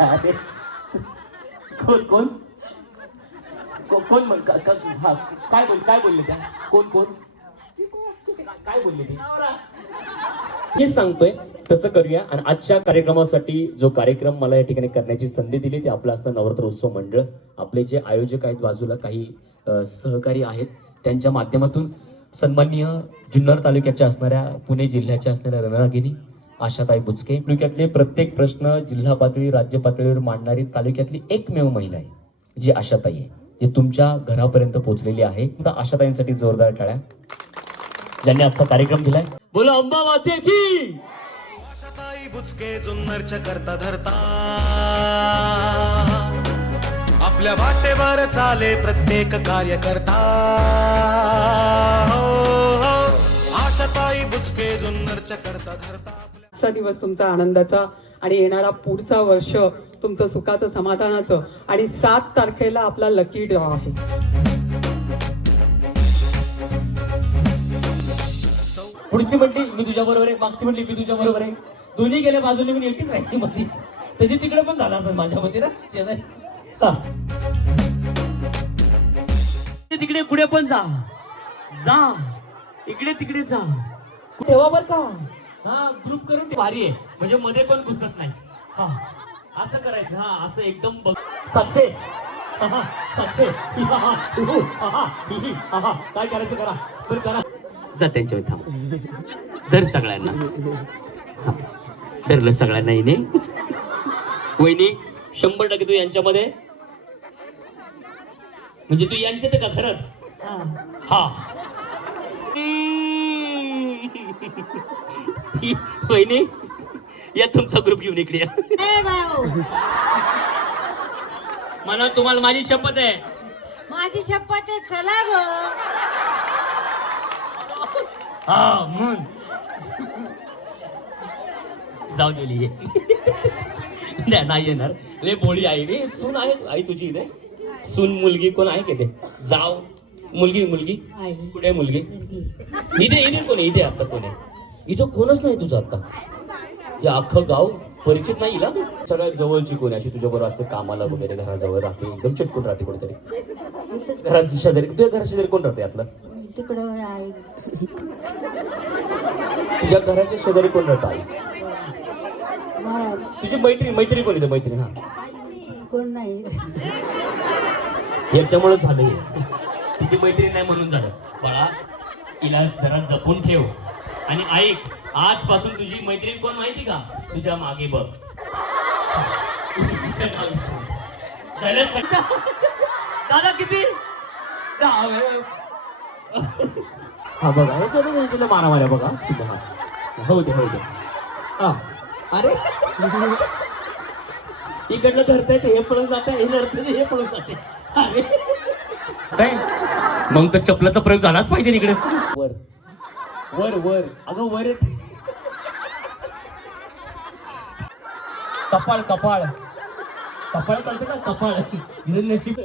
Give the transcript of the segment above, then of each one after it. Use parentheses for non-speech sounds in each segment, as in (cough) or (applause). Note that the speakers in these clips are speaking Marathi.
अरे कोण? कोण कोण म्हण- काय बोल काय बोलले त्या? कोण कोण? काय बोलले ती? हेच सांगतोय तसं करूया. आणि आजच्या कार्यक्रमासाठी जो कार्यक्रम मला या ठिकाणी करण्याची संधी दिली ते आपलं असतं नवरात्र उत्सव मंडळ. आपले जे आयोजक आहेत बाजूला काही सहकारी आहेत त्यांच्या माध्यमातून सन्माननीय जुन्नर तालुक्याच्या असणाऱ्या पुणे जिल्ह्याच्या असणाऱ्या रणरागिनी आशाताई बुचके. तालुक्यातले प्रत्येक प्रश्न जिल्हा पातळी राज्य पातळीवर मांडणारी तालुक्यातली एकमेव महिला आहे जी आशाताई आहे जी तुमच्या घरापर्यंत पोहोचलेली आहे. आशाताईंसाठी जोरदार टाळ्या. ज्यांनी आजचा कार्यक्रम दिलाय. बोला अंबा माते की? आशाताई बुचके जुन्नरच्या करता धरता आपल्या वाटेवर चाले प्रत्येक कार्य करता हो, हो, आशाताई बुचके जुन्नरच्या करता धरता आजचा दिवस तुमचा आनंदाचा आणि येणारा पुढचा वर्ष तुमचं सुखाचं समाधानाचं आणि सात तारखेला आपला लकी ड्रॉ आहे. पुढची म्हणली मी तुझ्या बरोबर आहे मागची म्हणली मी तुझ्या बरोबर आहे. दोन्ही गेल्या बाजूने मी एकटीच राहिली मध्ये. तशी तिकडे पण झाला असेल माझ्या मध्ये ना शेजारी. तिकडे कुठे पण जा. जा. इकडे तिकडे जा. ठेवा बर का. हा ग्रुप करून. भारी आहे. म्हणजे मध्ये पण घुसत नाही. हा असं करायचं. हा असं एकदम बघ. हा, हा. काय करायचं करा. बरं करा. जा त्यांच्या थांब धर सगळ्यांना. धरलं सगळ्यांना हिने. वहिनी शंभर टक्के तू यांच्यामध्ये. म्हणजे तू यांच्यात का खरंच? हा. ही. (laughs) वहिनी या तुमचा ग्रुप घेऊन इकडे या. ए भाऊ. मला तुम्हाला माझी शपथ आहे. माझी शपथ आहे चला ग. हा मग जाऊ दिली ये नाही नाही येणार. लय बोळी आई रे. सून आहे आई तुझी इथे सून मुलगी कोण आहे की ते? जाव. मुलगी मुलगी? आई. कुठे आहे मुलगी. इथे इथे कोण आहे? इथे आता कोण आहे? इथं कोणच नाही तुझं आता. या अख्खं गाव परिचित नाही ना सगळ्यात जवळची कोण अशी तुझ्या बरोबर असते? कामाला वगैरे घराजवळ राहते. एकदम चिटकून राहते कुठेतरी घरात शेजारी तुझ्या घरा शेजारी कोण राहते यातलं? तिकडं आहे. तुझ्या घराच्या शेजारी कोण राहतं? आई मला तुझी मैत्रीण मैत्री कोण इथे? मैत्रीण हा कोण नाही. याच्यामुळे झालं हे. तिची मैत्रीण नाही म्हणून झालं. बाळा तिला जरा जपून ठेव. आणि ऐक आजपासून तुझी मैत्रीण कोण माहिती का? तुझ्या मागे बघ? दादा किती. हा बघा त्यांच्याला मारा मारा बघा. हा. हो दे हो दे. हा. अरे. इकडनं धरताय ते हे पळून जात हे धरतंय हे पळून जाते अरे. काय मग तर चपलाचा प्रयोग झालाच पाहिजे इकडे. वर. वर वर. अगं वर येत. कपाळ कपाळ. कपाळ कळतं का? कपाळ. नशीब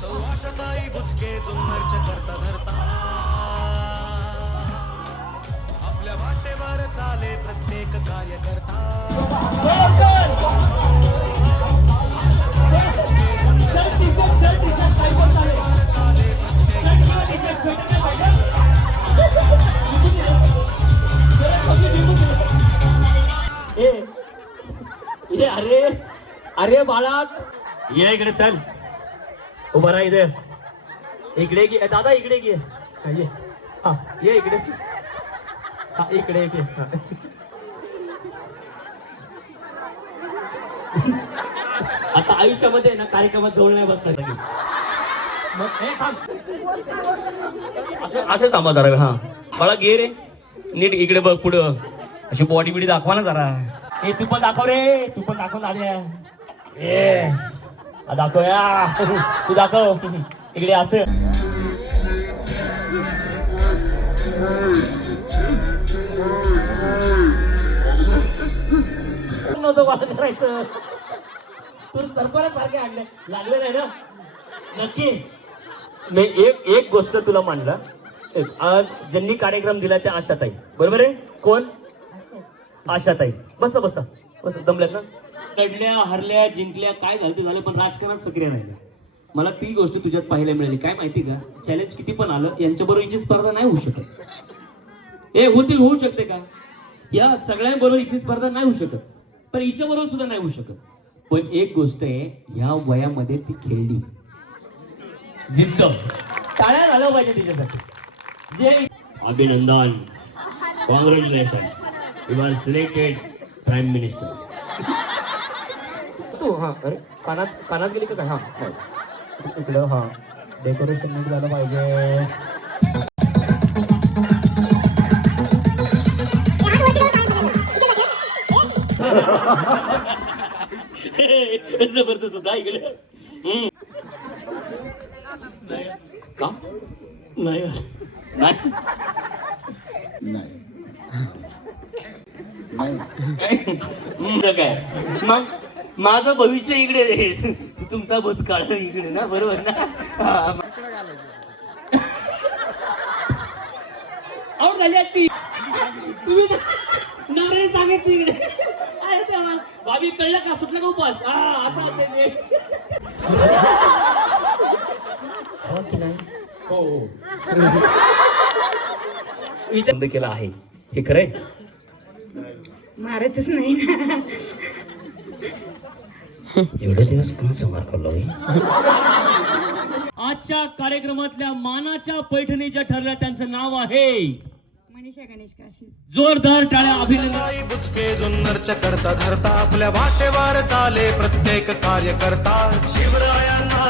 सौ आशाताई बुचके जुन्नरच्या करता धरता. आपल्या वाटेवर चाले प्रत्येक कार्य अरे बाळा. ये इकडे चल. उभा राहा इथे. इकडे घे दादा इकडे घे ये. हा ये इकडे. हा इकडे घे आता आयुष्यामध्ये ना कार्यक्रमात जवळ नाही बसणार मग असं असं थांबा जरा. हा. बाळा घे रे. नीट इकडे बघ पुढं. अशी बॉडी बिडी दाखवा ना जरा. हे तू पण दाखव रे. तू पण दाखवून दाद्या ए दाखव या. तू दाखव. इकडे असं. नव्हतं मला करायचं. तू सरपरा सारखे आणले. लागले नाही ना? नक्की. मी एक एक गोष्ट तुला मांडला. आज ज्यांनी कार्यक्रम दिला त्या आशाताई. बरोबर आहे? कोण? आशाताई. बसा बसा. बसा. दमल्यात ना? लढल्या हरल्या जिंकल्या काय झालं ते झालं पण राजकारणात सक्रिय राहिल्या मला ती गोष्ट तुझ्यात पाहायला मिळाली. काय माहिती का? चॅलेंज किती पण आलं यांच्याबरोबर हिची स्पर्धा नाही होऊ शकत. ए होतील होऊ शकते का? या सगळ्यांबरोबर हिची स्पर्धा नाही होऊ शकत. पण हिच्याबरोबर सुद्धा नाही होऊ शकत. पण एक गोष्ट आहे ह्या वयामध्ये ती खेळली. जिद्द. टाळ्या झालं पाहिजे तिच्यासाठी. जे अभिनंदन. Congratulations you are selected prime minister तू हा अरे कानात कानात गेली का काय? हा हा. इकडं हा. डेकोरेशन नीट झालं पाहिजे. (laughs) जबरदस्त होता इकडे हम्म. का? नाही. नाही? काय? मग? माझं भविष्य इकडे आहे. तुमचा भूतकाळ इकडे ना बरोबर ना हा. आऊट झाली ती तुम्ही नवऱ्याने सांगितलं इकडे. भाभी कळलं का सुटलं का उपास हा ते. हो की नाही विचार बंद केला आहे हे खरंय मारतच नाही ना एवढे दिवस कोणाचा मार खाल्ला होई? आजच्या कार्यक्रमातल्या मानाच्या पैठणीच्या ठरल्या त्यांचं नाव आहे मनीषा गणेश काशी. जोरदार टाळ्या अभिनंदन. आई बुचके जुन्नरच्या करता धरता आपल्या वाटेवर चाले प्रत्येक कार्य करता शिवरायांना